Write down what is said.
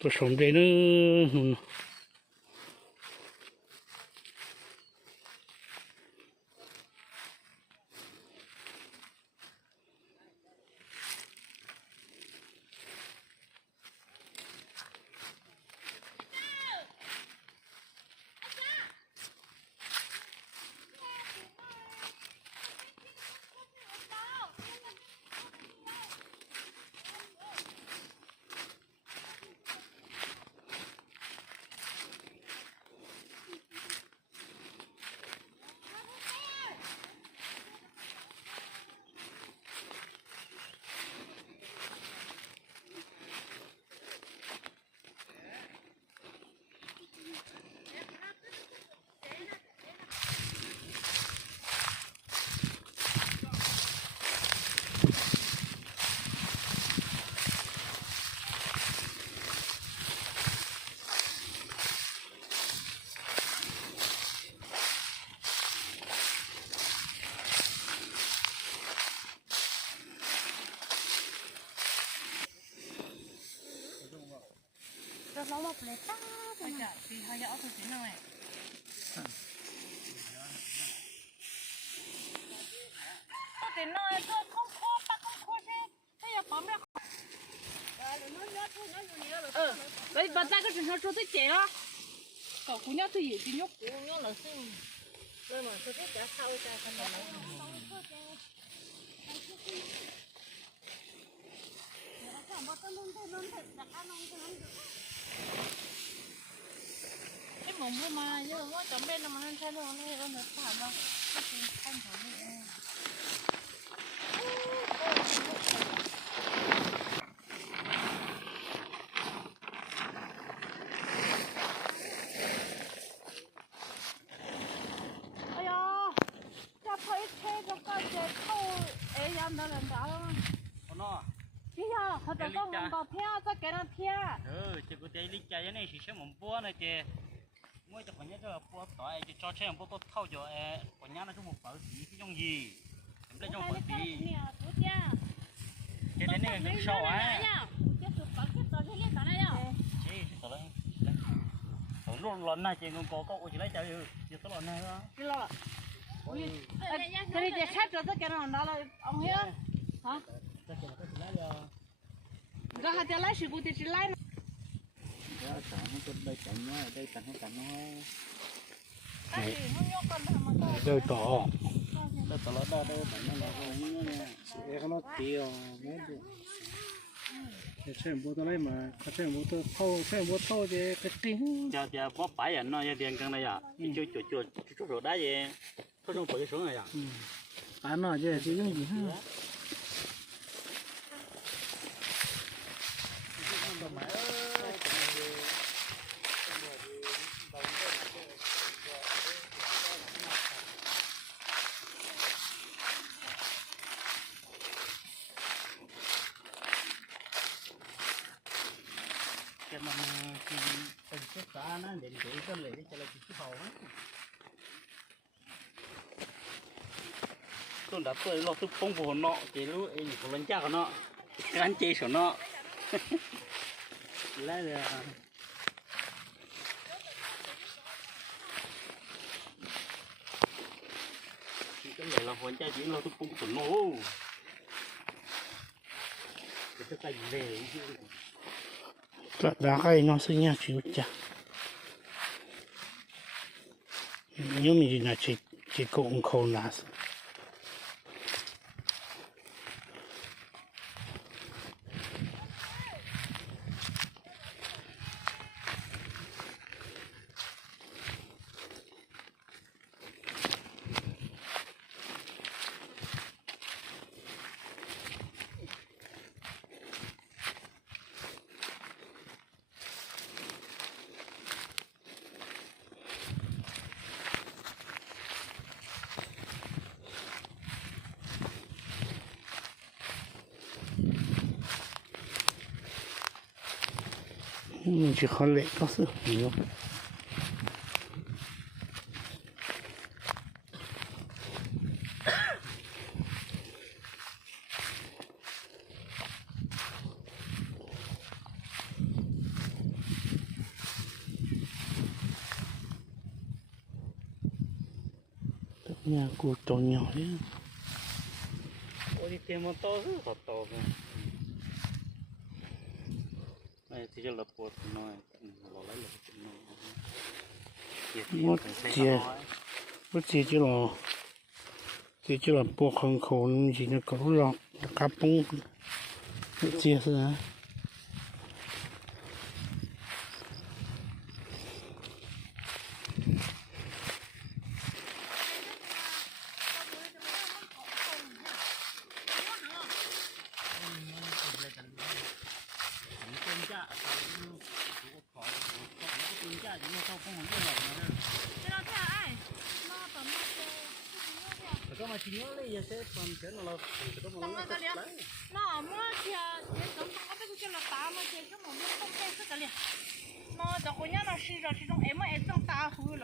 ตัวชมเดนึงเราหลบเลยป้าไปจ้ะพี่เขาจะเอาตัวสีหน่อยตัวสีหน่อยตัวข้องคอปักข้องคอสิถ้าอยากปั๊มเนี่ยvậy bà ta có chuyện sao cho tới trẻ á cậu cũng nhớ thì chỉ nhúc cũng nhớ là xin rồi mà tôi thích cả sau ra con này cái mồm luôn mà nhưng mà chấm bên là mà ăn thay luôn này con thật thảm đâu ăn thử đi họจะต้องมันต่อเพี้ยจะแกนั่นเพี้ยจะกูจะลิจ่ายนี่สิเชื่อผมปัวนะเจ้เมื่อจะคนนี้จะปัวต่อจะจ่อเชื่อผมปัวเท่าจ่อคนนี้นะช่วงผมเปิดสีที่ยงยีผมได้ช่วงเปิดสีเจ้าเนี่ยเป็นชาวอ่ะเจ้าต่อเลยผมร้อนร้อนนะเจ้าก็โอ้ยไล่จ่ายอยู่ตลอดนะก็ที่เราcái này chắc cho tất cả nó đó là ông hiểu hảก็หาจะไล่สิกูจะไล่ก็ต่างให้คนได้จังเนาะได้ต่างให้กันเนาะเดินต่อเดินต่อแล้วได้แบบนั้นเราก็อย่างนี้เนี่ยเอ๊ะเขาต้องตีอ๋อไม่ดูเช่นบัวตัวไหนมาเช่นบัวตัวเท่าเช่นบัวเท่าจะกระติ้งจะพอไปอ่ะเนาะจะเรียนกันเลยอ่ะจุดได้ยังเขาต้องเปิดช่องเลยอ่ะอันน่ะจะยังดีฮะcái màเป็นศึกษานะเดี๋ยวก็เลยจะเลยที่เขาต้นดับตัวเราทุกฟงผลเนาะเจรู้เองคนลังจ้าเขาเนาะการเจสเนาะแล้วเลยก็เลยเราคนจ้าจีเราทุกฟงผลโน่จะใส่เลยก็ได้ก็น้องสิ่งนี้ชิวจ้ะยังมีนะที่โกงเขาหน้ามันจะเขาเละก็สิเนาะ nhà cô tròn nhỏ đấy ôi đi tìm một to rất to kìa này thì cho lập bột nói bỏ lấy lập một chia một chia chỉ là bộ khẩn khổ chỉ là có lọ cá bông một chia thôi cái mà chỉ nhớ lấy giờ sẽ còn cái nó là cái xong rồi cái liền nó mua thì cái giống không có cái cái là tá mà cái cái mà mua không cái cái liền mà đó có nhá nó xí rồi thì trong em mà em trong tá hư